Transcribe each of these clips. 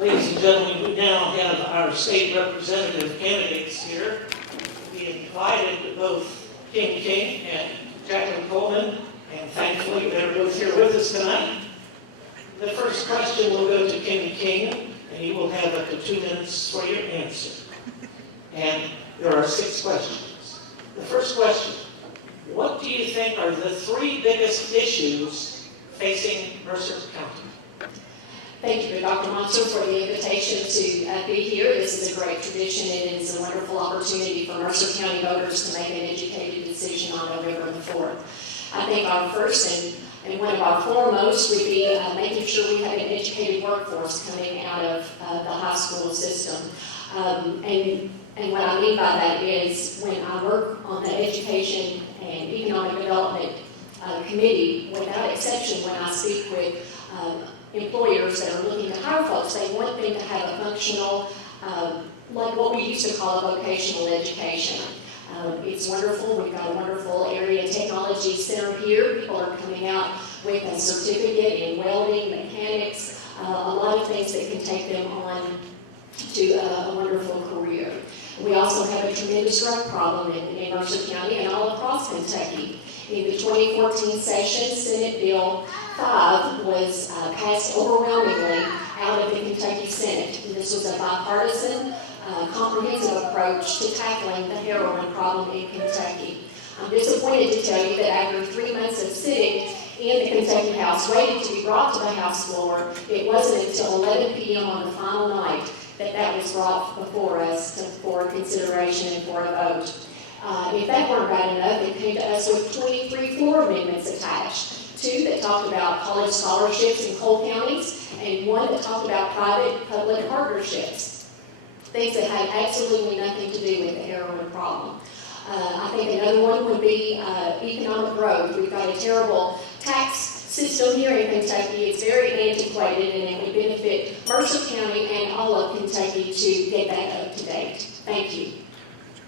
Ladies and gentlemen, we now have our state representative candidates here. We invited both King and Jacqueline Coleman, and thankfully they're both here with us tonight. The first question will go to King, and he will have up to 2 minutes for your answer. And there are 6 questions. The first question, what do you think are the 3 biggest issues facing Mercer County? Thank you, Dr. Monson, for the invitation to be here. This is a great tradition. It is a wonderful opportunity for Mercer County voters to make an educated decision on November the 4th. I think our first and one of our foremost would be making sure we have an educated workforce coming out of the high school system. And what I mean by that is when I work on the Education and Economic Development Committee, without exception, when I speak with employers that are looking to hire folks, they want them to have a functional, like what we used to call a vocational education. It's wonderful. We've got a wonderful area technology center here. People are coming out with a certificate in welding, mechanics, a lot of things that can take them on to a wonderful career. We also have a tremendous drug problem in Mercer County and all across Kentucky. In the 2014 session, Senate Bill 5 was passed overwhelmingly out of the Kentucky Senate. And this was a bipartisan, comprehensive approach to tackling the heroin problem in Kentucky. I'm disappointed to tell you that after 3 months of sitting in the Kentucky House, waiting to be brought to the House floor, it wasn't until 11 p.m. on the final night that was brought before us for consideration and for a vote. If that weren't bad enough, it came to us with 23 floor amendments attached. 2 that talked about college scholarships in coal counties, and 1 that talked about private-public partnerships. Things that had absolutely nothing to do with the heroin problem. I think another one would be economic growth. We've got a terrible tax system here in Kentucky. It's very antiquated, and it would benefit Mercer County and all of Kentucky to get that up to date. Thank you.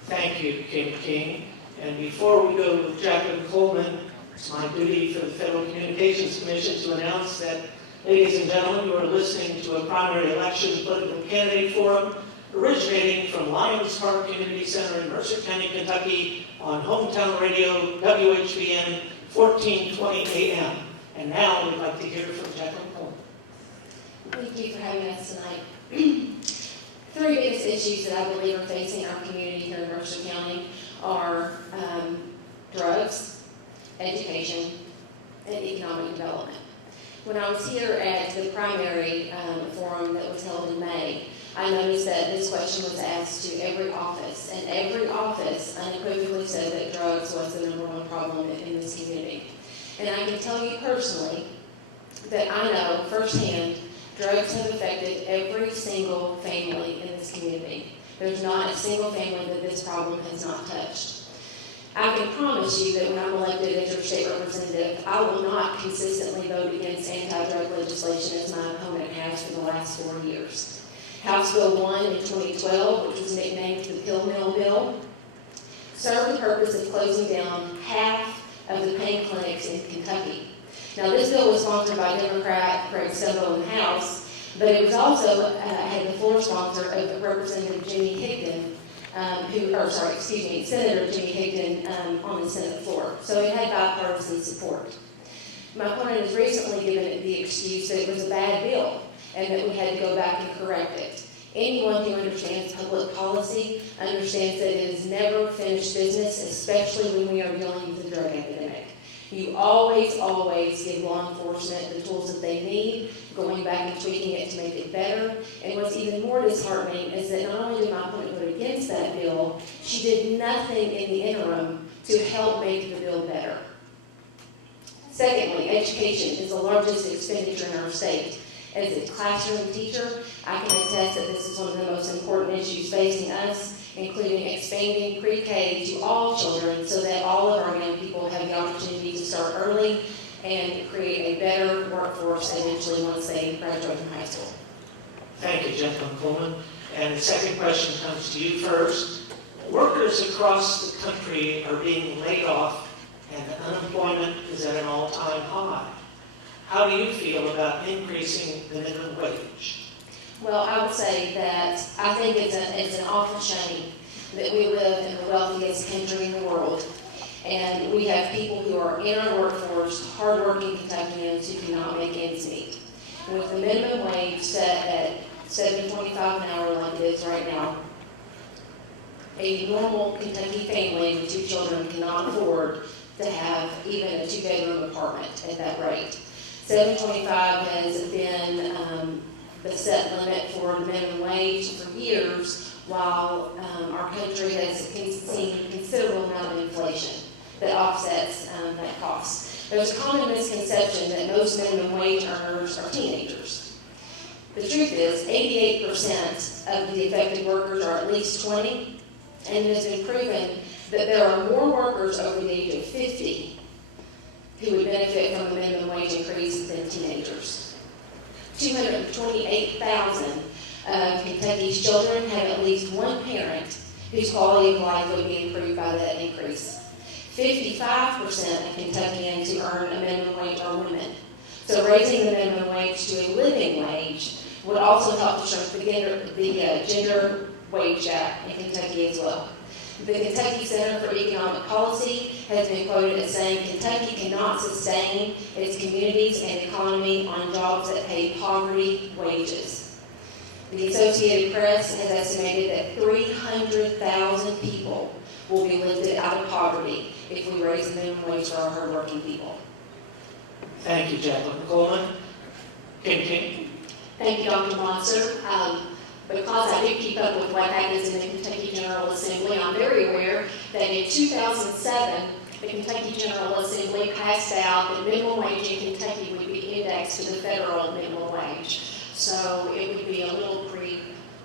Thank you, King. And before we go with Jacqueline Coleman, it's my duty for the Federal Communications Commission to announce that, ladies and gentlemen, you are listening to a primary election political candidate forum originating from Lions Park Community Center in Mercer County, Kentucky on Hometown Radio, WHBN, 1420 AM. And now we'd like to hear from Jacqueline Coleman. Thank you for having us tonight. 3 biggest issues that I believe are facing our community here in Mercer County are drugs, education, and economic development. When I was here at the primary forum that was held in May, I noticed that this question was asked to every office, and every office unequivocally said that drugs was the #1 problem in this community. And I can tell you personally that I know firsthand drugs have affected every single family in this community. There's not a single family that this problem has not touched. I can promise you that when I'm elected as your state representative, I will not consistently vote against anti-drug legislation as my opponent has for the last 4 years. House Bill 1 in 2012, which was nicknamed the Pill Mill Bill, served the purpose of closing down half of the pain clinics in Kentucky. Now, this bill was sponsored by Democrat Craig Stumbo in the House, but it was also had the floor sponsor of Representative Jimmy Higdon, Senator Jimmy Higdon on the Senate floor. So it had bipartisan support. My opponent has recently given it the excuse that it was a bad bill and that we had to go back and correct it. Anyone who understands public policy understands that it is never finished business, especially when we are dealing with a drug epidemic. You always give law enforcement the tools that they need, going back and tweaking it to make it better. And what's even more disheartening is that not only did my opponent vote against that bill, she did nothing in the interim to help make the bill better. Secondly, education is the largest expenditure in our state. As a classroom teacher, I can attest that this is one of the most important issues facing us, including expanding pre-K to all children so that all of our young people have the opportunity to start early and create a better workforce eventually once they graduate from high school. Thank you, Jacqueline Coleman. And the second question comes to you first. Workers across the country are being laid off and unemployment is at an all-time high. How do you feel about increasing the minimum wage? Well, I would say that I think it's an awful shame that we live in the wealthiest country in the world, and we have people who are in our workforce, hardworking Kentuckians who cannot make ends meet. And with the minimum wage set at $7.25 an hour like it is right now, a normal Kentucky family with 2 children cannot afford to have even a 2-bedroom apartment at that rate. $7.25 has been the set limit for the minimum wage for years, while our country has seen a considerable amount of inflation that offsets that cost. There's a common misconception that most minimum wage earners are teenagers. The truth is, 88% of the affected workers are at least 20, and it has been proven that there are more workers over the age of 50 who would benefit from the minimum wage increase than teenagers. 228,000 of Kentucky's children have at least one parent whose quality of life would be improved by that increase. 55% of Kentuckians who earn a minimum wage are women. So raising the minimum wage to a living wage would also help to shrink the gender wage gap in Kentucky as well. The Kentucky Center for Economic Policy has been quoted as saying Kentucky cannot sustain its communities and economy on jobs that pay poverty wages. The Associated Press has estimated that 300,000 people will be lifted out of poverty if we raise the minimum wage for our hardworking people. Thank you, Jacqueline Coleman. King. Thank you, Dr. Monser. Because I do keep up with what happens in the Kentucky General Assembly, I'm very aware that in 2007, the Kentucky General Assembly passed out that minimum wage in Kentucky would be indexed to the federal minimum wage. So it would be a little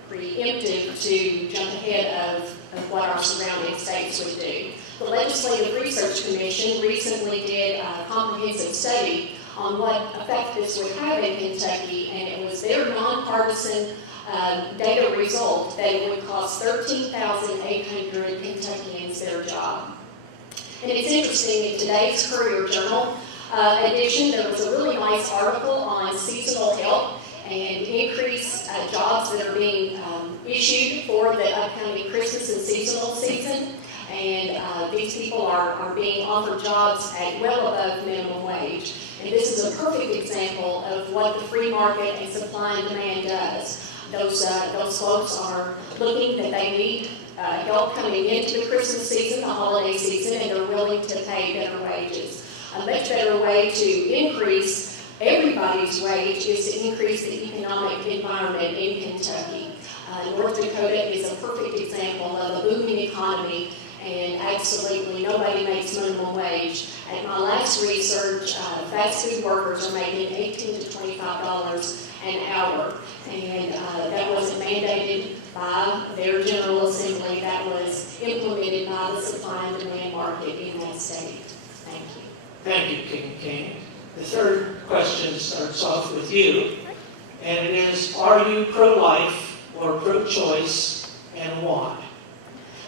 preemptive to jump ahead of what our surrounding states would do. The Legislative Research Commission recently did a comprehensive study on what effect this would have in Kentucky, and it was their nonpartisan data result that it would cost 13,800 Kentuckians their job. And it's interesting, in today's Courier Journal edition, there was a really nice article on seasonal help and increased jobs that are being issued for the upcoming Christmas and seasonal season. And these people are being offered jobs at well above minimum wage. And this is a perfect example of what the free market and supply and demand does. Those folks are looking that they need help coming into the Christmas season, the holiday season, and they're willing to pay better wages. A much better way to increase everybody's wage is to increase the economic environment in Kentucky. North Dakota is a perfect example of a booming economy, and absolutely nobody makes minimum wage. At my last research, fast food workers are making $18 to $25 an hour, and that wasn't mandated by their General Assembly. That was implemented by the supply and demand market in that state. Thank you. Thank you, King. The third question starts off with you, and it is, are you pro-life or pro-choice, and why?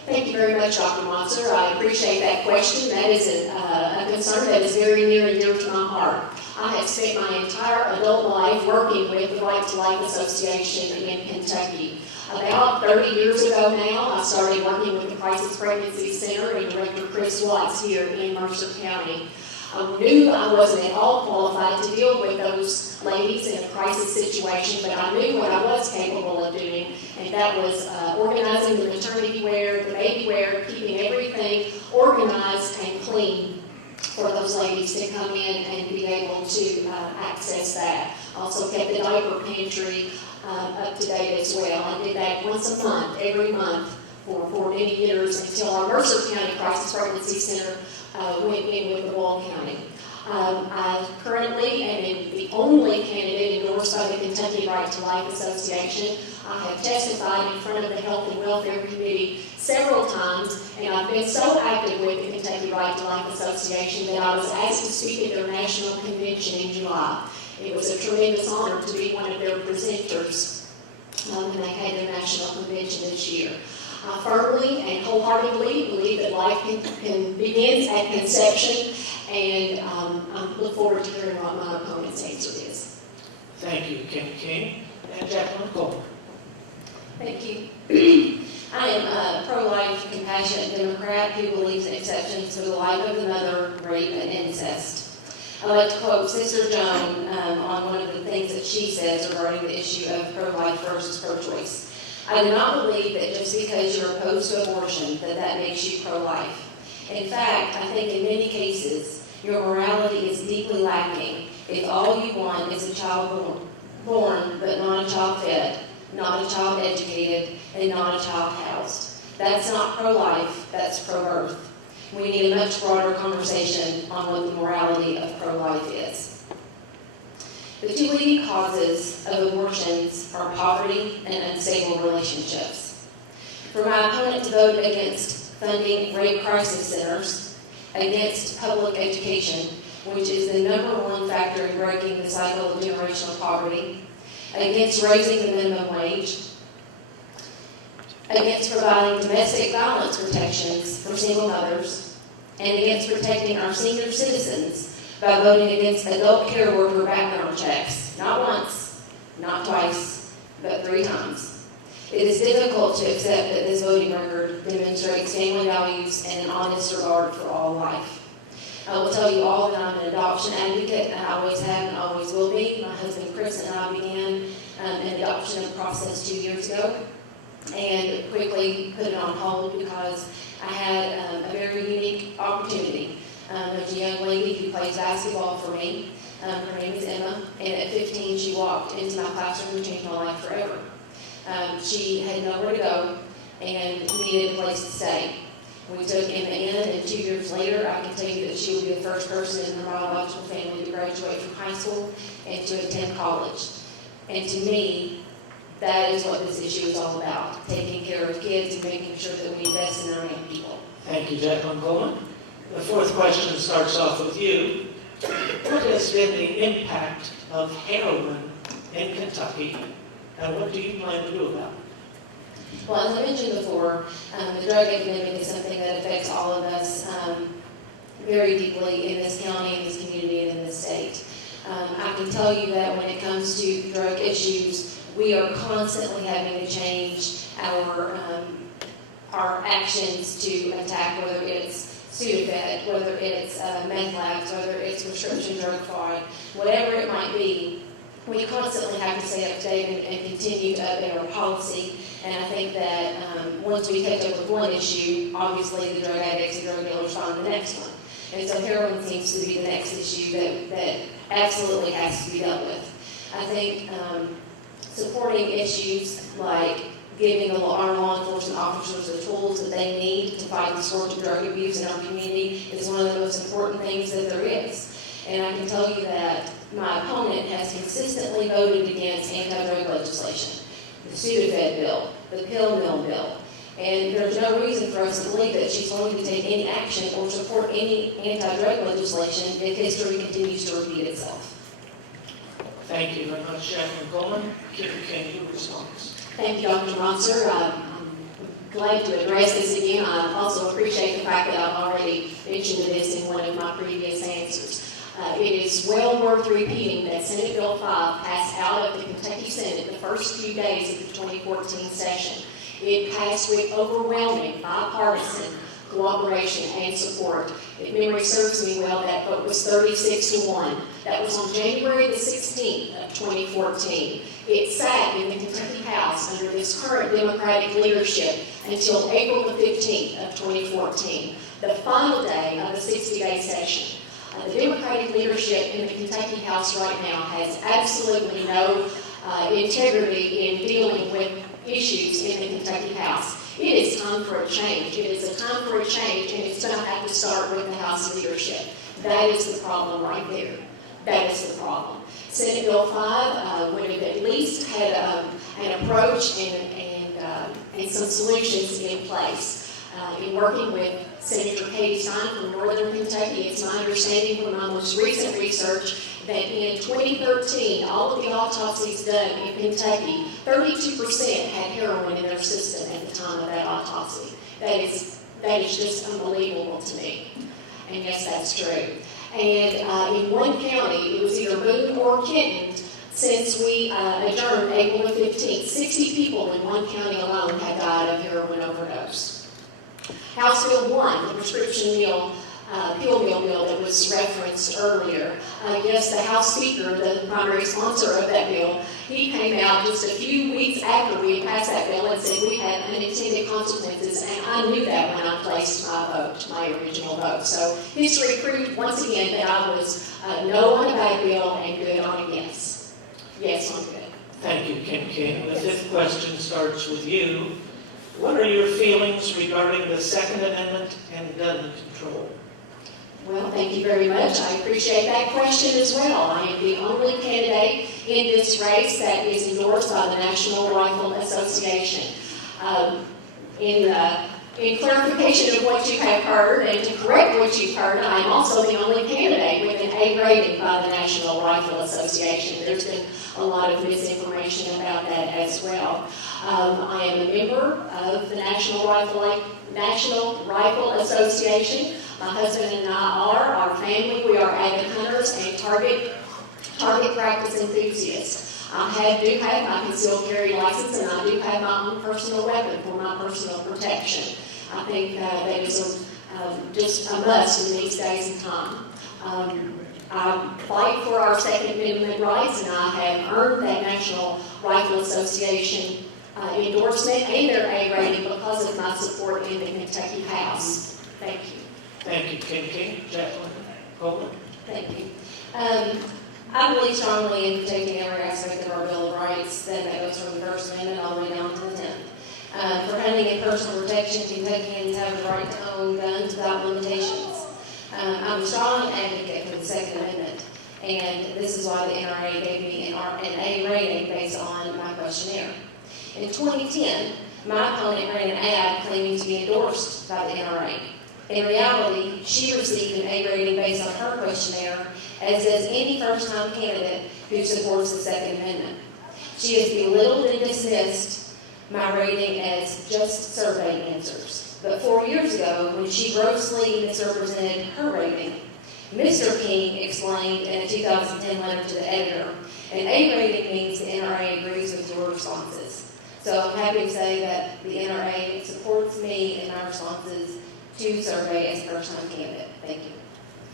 Thank you very much, Dr. Monser. I appreciate that question. That is a concern that is very near and dear to my heart. I have spent my entire adult life working with the Right to Life Association in Kentucky. About 30 years ago now, I started working with the Crisis Pregnancy Center and Director Chris Watts here in Mercer County. I knew I wasn't at all qualified to deal with those ladies in a crisis situation, but I knew what I was capable of doing, and that was organizing the maternity wear, the baby wear, keeping everything organized and clean for those ladies to come in and be able to access that. Also kept the diaper pantry up to date as well. I did that once a month, every month, for many years until our Mercer County Crisis Pregnancy Center went in with the Wall County. I currently am the only candidate endorsed by the Kentucky Right to Life Association. I have testified in front of the Health and Welfare Committee several times, and I've been so active with the Kentucky Right to Life Association that I was asked to speak at their national convention in July. It was a tremendous honor to be one of their presenters when they had their national convention this year. I firmly and wholeheartedly believe that life begins at conception, and I look forward to hearing what my opponent's answer is. Thank you, King. And Jacqueline Coleman. Thank you. I am a pro-life, compassionate Democrat who believes in exceptions for the life of the mother, rape, and incest. I like to quote Sister Joan on one of the things that she says regarding the issue of pro-life versus pro-choice. I do not believe that just because you're opposed to abortion that makes you pro-life. In fact, I think in many cases, your morality is deeply lacking if all you want is a child born but not a child fed, not a child educated, and not a child housed. That's not pro-life, that's pro-birth. We need a much broader conversation on what the morality of pro-life is. The two leading causes of abortions are poverty and unstable relationships. For my opponent to vote against funding rape crisis centers, against public education, which is the #1 factor in breaking the cycle of generational poverty, against raising the minimum wage, against providing domestic violence protections for single mothers, and against protecting our senior citizens by voting against adult care worker background checks, not once, not twice, but 3 times. It is difficult to accept that this voting record demonstrates family values and an honest regard for all life. I will tell you all that I'm an adoption advocate, and I always have and always will be. My husband Chris and I began an adoption process 2 years ago and quickly put it on hold because I had a very unique opportunity. There's a young lady who plays basketball for me. Her name is Emma, and at 15 she walked into my classroom and changed my life forever. She had nowhere to go and needed a place to stay. We took Emma in, and 2 years later, I can tell you that she will be the first person in her biological family to graduate from high school and to attend college. And to me, that is what this issue is all about, taking care of kids and making sure that we invest in our young people. Thank you, Jacqueline Coleman. The 4th question starts off with you. What has been the impact of heroin in Kentucky, and what do you plan to do about it? Well, as I mentioned before, the drug epidemic is something that affects all of us very deeply in this county, in this community, and in this state. I can tell you that when it comes to drug issues, we are constantly having to change our actions to attack, whether it's Sudafed, whether it's meth labs, whether it's prescription drug fraud, whatever it might be. We constantly have to stay up to date and continue to update our policy. And I think that once we catch up with one issue, obviously the drug addicts and drug dealers find the next one. And so heroin seems to be the next issue that absolutely has to be dealt with. I think supporting issues like giving our law enforcement officers the tools that they need to fight the scourge of drug abuse in our community is one of the most important things that there is. And I can tell you that my opponent has consistently voted against anti-drug legislation, the Sudafed bill, the pill mill bill. And there's no reason for us to believe that she's going to take any action or support any anti-drug legislation if history continues to repeat itself. Thank you very much, Jacqueline Coleman. Kim King, your response. Thank you, Dr. Mercer. I'm glad to address this again. I also appreciate the fact that I've already mentioned this in one of my previous answers. It is well worth repeating that Senate Bill 5 passed out of the Kentucky Senate the first few days of the 2014 session. It passed with overwhelming bipartisan cooperation and support. If memory serves me well, that vote was 36-1. That was on January the 16th of 2014. It sat in the Kentucky House under this current Democratic leadership until April the 15th of 2014, the final day of the 60-day session. The Democratic leadership in the Kentucky House right now has absolutely no integrity in dealing with issues in the Kentucky House. It is time for a change. It is a time for a change, and it's going to have to start with the House leadership. That is the problem right there. That is the problem. Senate Bill 5 would have at least had an approach and some solutions in place. In working with Senator Katie Stein from Northern Kentucky, it's my understanding from my most recent research that in 2013, all of the autopsies done in Kentucky, 32% had heroin in their system at the time of that autopsy. That is just unbelievable to me. And yes, that's true. And in one county, it was either Boone or Kenton, Since we adjourned April the 15th, 60 people in one county alone have died of heroin overdose. House Bill 1, the prescription meal, pill meal bill that was referenced earlier. Yes, the House Speaker, the primary sponsor of that bill, he came out just a few weeks after we had passed that bill and said we had unintended consequences, and I knew that when I placed my vote, my original vote. So history proved once again that I was no on a bad bill and good on a yes. Yes on good. Thank you, Kim King. The fifth question starts with you. What are your feelings regarding the Second Amendment and gun control? Well, thank you very much. I appreciate that question as well. I am the only candidate in this race that is endorsed by the National Rifle Association. In clarification of what you have heard and to correct what you've heard, I am also the only candidate with an A rating by the National Rifle Association. There's been a lot of misinformation about that as well. I am a member of the National Rifle Association. My husband and I are, our family, we are avid hunters and target practice enthusiasts. I do have my concealed carry license, and I do have my own personal weapon for my personal protection. I think that is just a must in these days and time. I fight for our Second Amendment rights, and I have earned that National Rifle Association endorsement and their A rating because of my support in the Kentucky House. Thank you. Thank you, Kim King. Jacqueline Coleman. Thank you. I believe strongly in protecting every aspect of our Bill of Rights that goes from the First Amendment all the way down to the 10th. For hunting and personal protection, Kentuckians have the right to own guns without limitations. I'm a strong advocate for the Second Amendment, and this is why the NRA gave me an A rating based on my questionnaire. In 2010, my opponent ran an ad claiming to be endorsed by the NRA. In reality, she received an A rating based on her questionnaire, as does any first-time candidate who supports the Second Amendment. She has belittled and dismissed my rating as just survey answers. But 4 years ago, when she grossly misrepresented her rating, Mr. King explained in a 2010 letter to the editor, an A rating means the NRA agrees with your responses. So I'm happy to say that the NRA supports me in my responses to survey as a first-time candidate. Thank you.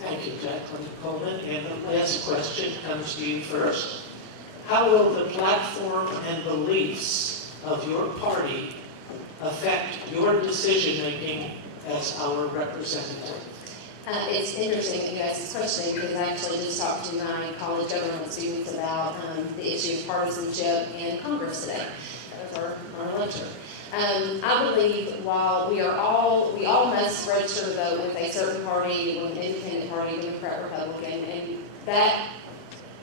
Thank you, Jacqueline Coleman. And the last question comes to you first. How will the platform and beliefs of your party affect your decision-making as our representative? It's interesting that you asked this question because I actually just talked to my college government students about the issue of partisanship in Congress today. That was our lecture. I believe while we all must register to vote with a certain party, with an independent party, Democrat, Republican, and that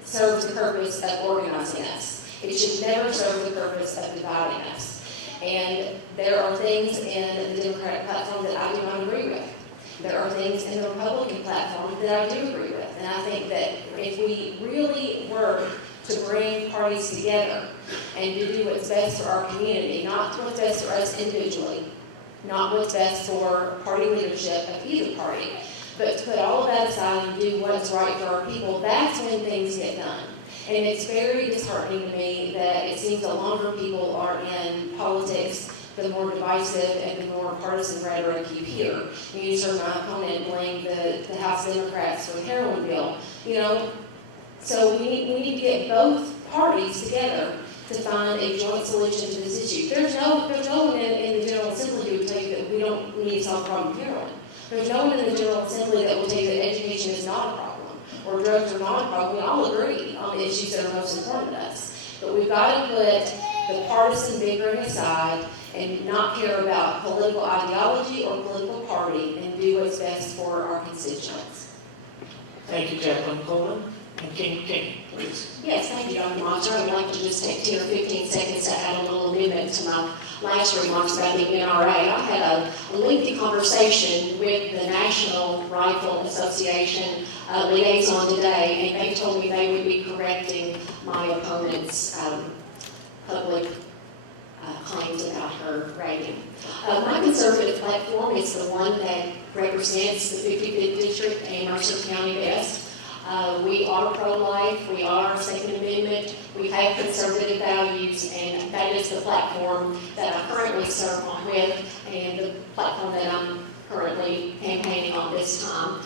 serves the purpose of organizing us. It should never serve the purpose of dividing us. And there are things in the Democratic platform that I do not agree with. There are things in the Republican platform that I do agree with. And I think that if we really work to bring parties together and to do what's best for our community, not what's best for us individually, not what's best for party leadership of either party, but to put all of that aside and do what's right for our people, that's when things get done. And it's very disheartening to me that it seems the longer people are in politics, the more divisive and the more partisan rhetoric you hear. You just heard my opponent blame the House Democrats for the heroin bill. So we need to get both parties together to find a joint solution to this issue. There's no one in the General Assembly who would tell you that we need to solve the problem of heroin. There's no one in the General Assembly that will tell you that education is not a problem or drugs are not a problem. We all agree on the issues that are most important to us. But we've got to put the partisan bickering aside and not care about political ideology or political party and do what's best for our constituents. Thank you, Jacqueline Coleman. And King, please. Yes, thank you, Dr. Monster. I would like to just take 10 or 15 seconds to add a little amendment to my last remarks about the NRA. I had a lengthy conversation with the National Rifle Association liaison today, and they told me they would be correcting my opponent's public claims about her rating. My conservative platform is the one that represents the 55th District and Mercer County best. We are pro-life, we are Second Amendment, we have conservative values, and that is the platform that I currently serve on with, and the platform that I'm currently campaigning on this time.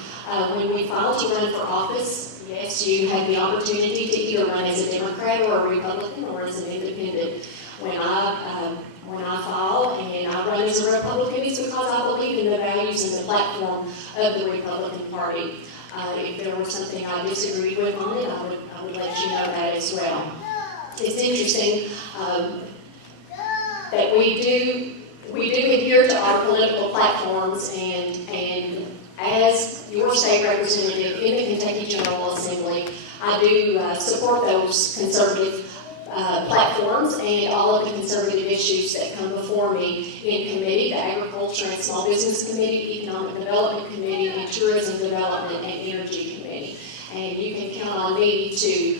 When we filed to run for office, yes, you had the opportunity to either run as a Democrat or a Republican or as an independent. When I file and I run as a Republican, it's because I believe in the values and the platform of the Republican Party. If there was something I disagreed with on it, I would let you know that as well. It's interesting that we do adhere to our political platforms, and as your state representative in the Kentucky General Assembly, I do support those conservative platforms and all of the conservative issues that come before me in committee, the Agriculture and Small Business Committee, Economic Development Committee, and Tourism Development and Energy Committee. And you can count on me to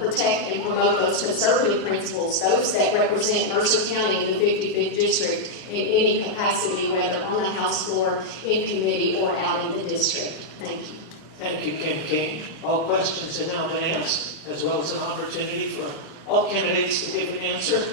protect and promote those conservative principles, those that represent Mercer County in the 55th District in any capacity, whether on the House floor, in committee, or out in the district. Thank you. Thank you, Kim King. All questions have now been asked, as well as an opportunity for all candidates to give an answer.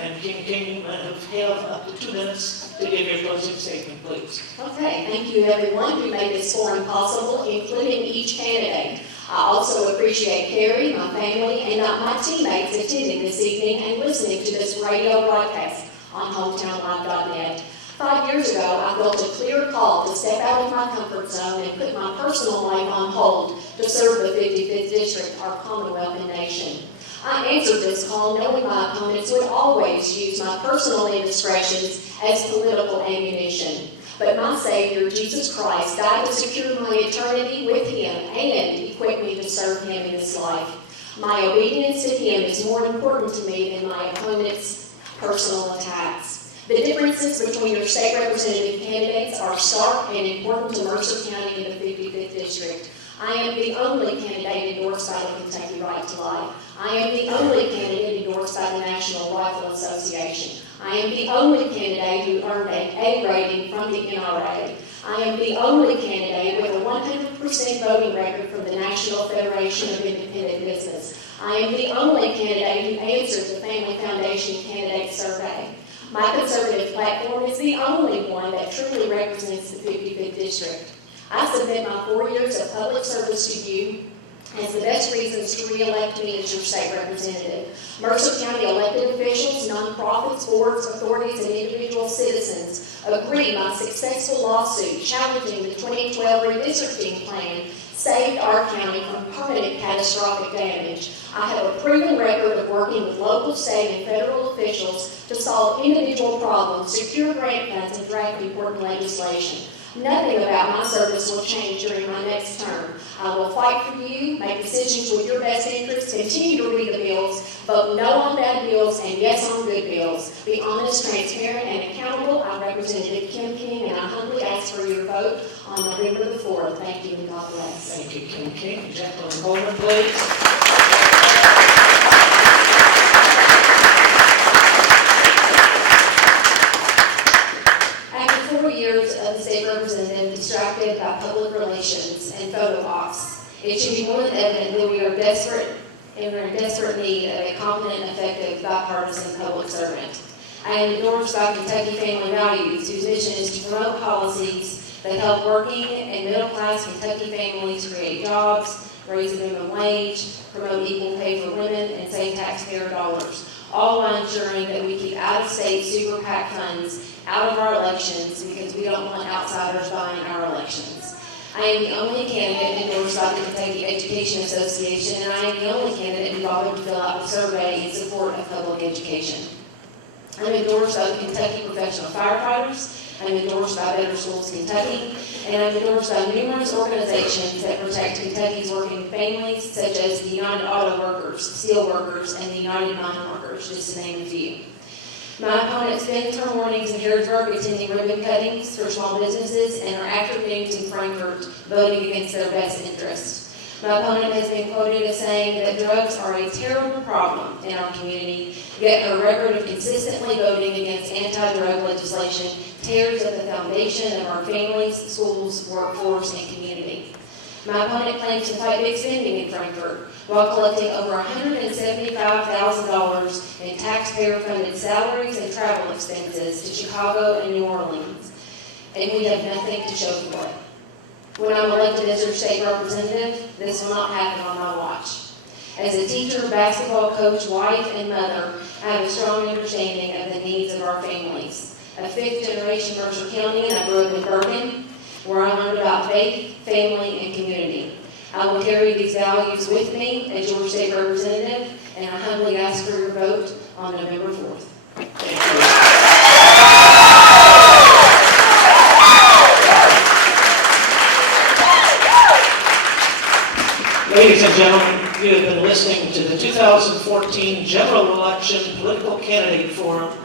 And Kim King, you have up to 2 minutes to give your closing statement, please. Okay, thank you everyone who made this forum possible, including each candidate. I also appreciate Carrie, my family, and my teammates attending this evening and listening to this radio broadcast on hometownlive.net. 5 years ago, I felt a clear call to step out of my comfort zone and put my personal life on hold to serve the 55th District, our Commonwealth and nation. I answered this call knowing my opponents would always use my personal indiscretions as political ammunition. But my Savior, Jesus Christ, died to secure my eternity with Him and equip me to serve Him in this life. My obedience to Him is more important to me than my opponent's personal attacks. The differences between your state representative candidates are stark and important to Mercer County in the 55th District. I am the only candidate endorsed by the Kentucky Right to Life. I am the only candidate endorsed by the National Rifle Association. I am the only candidate who earned an A rating from the NRA. I am the only candidate with a 100% voting record from the National Federation of Independent Business. I am the only candidate who answered the Family Foundation Candidate Survey. My conservative platform is the only one that truly represents the 55th District. I submit my 4 years of public service to you as the best reasons to re-elect me as your state representative. Mercer County elected officials, nonprofits, boards, authorities, and individual citizens agree my successful lawsuit challenging the 2012 redistricting plan saved our county from permanent catastrophic damage. I have a proven record of working with local, state, and federal officials to solve individual problems, secure grant funds, and draft important legislation. Nothing about my service will change during my next term. I will fight for you, make decisions with your best interests, continue to read the bills, vote no on bad bills, and yes on good bills. Be honest, transparent, and accountable. I'm Representative Kim King, and I humbly ask for your vote on November the 4th. Thank you, and God bless. Thank you, Kim King. Jacqueline Coleman, please. Years of the state representative distracted by public relations and photo ops, it should be more than evident that we are desperate and we're in desperate need of a competent, effective, bipartisan public servant. I am endorsed by Kentucky Family Values, whose mission is to promote policies that help working and middle-class Kentucky families create jobs, raise the minimum wage, promote equal pay for women, and save taxpayer dollars, all while ensuring that we keep out-of-state super PAC funds out of our elections because we don't want outsiders buying our elections. I am the only candidate endorsed by the Kentucky Education Association, and I am the only candidate who bothered to fill out the survey in support of public education. I'm endorsed by the Kentucky Professional Firefighters, I'm endorsed by Better Schools Kentucky, and I'm endorsed by numerous organizations that protect Kentucky's working families, such as the United Auto Workers, Steel Workers, and the United Mine Workers, just to name a few. My opponents spend term mornings in Harrisburg attending ribbon cuttings for small businesses and are afternoons in Frankfurt voting against their best interests. My opponent has been quoted as saying that drugs are a terrible problem in our community, yet her record of consistently voting against anti-drug legislation tears at the foundation of our families, schools, workforce, and community. My opponent claims to fight big spending in Frankfort while collecting over $175,000 in taxpayer-funded salaries and travel expenses to Chicago and New Orleans, and we have nothing to show for it. When I'm elected as your state representative, this will not happen on my watch. As a teacher, basketball coach, wife, and mother, I have a strong understanding of the needs of our families. A fifth-generation Mercer County, and I grew up in Bergen, where I learned about faith, family, and community. I will carry these values with me as your state representative, and I humbly ask for your vote on November 4th. Ladies and gentlemen, you have been listening to the 2014 General Election Political Candidate Forum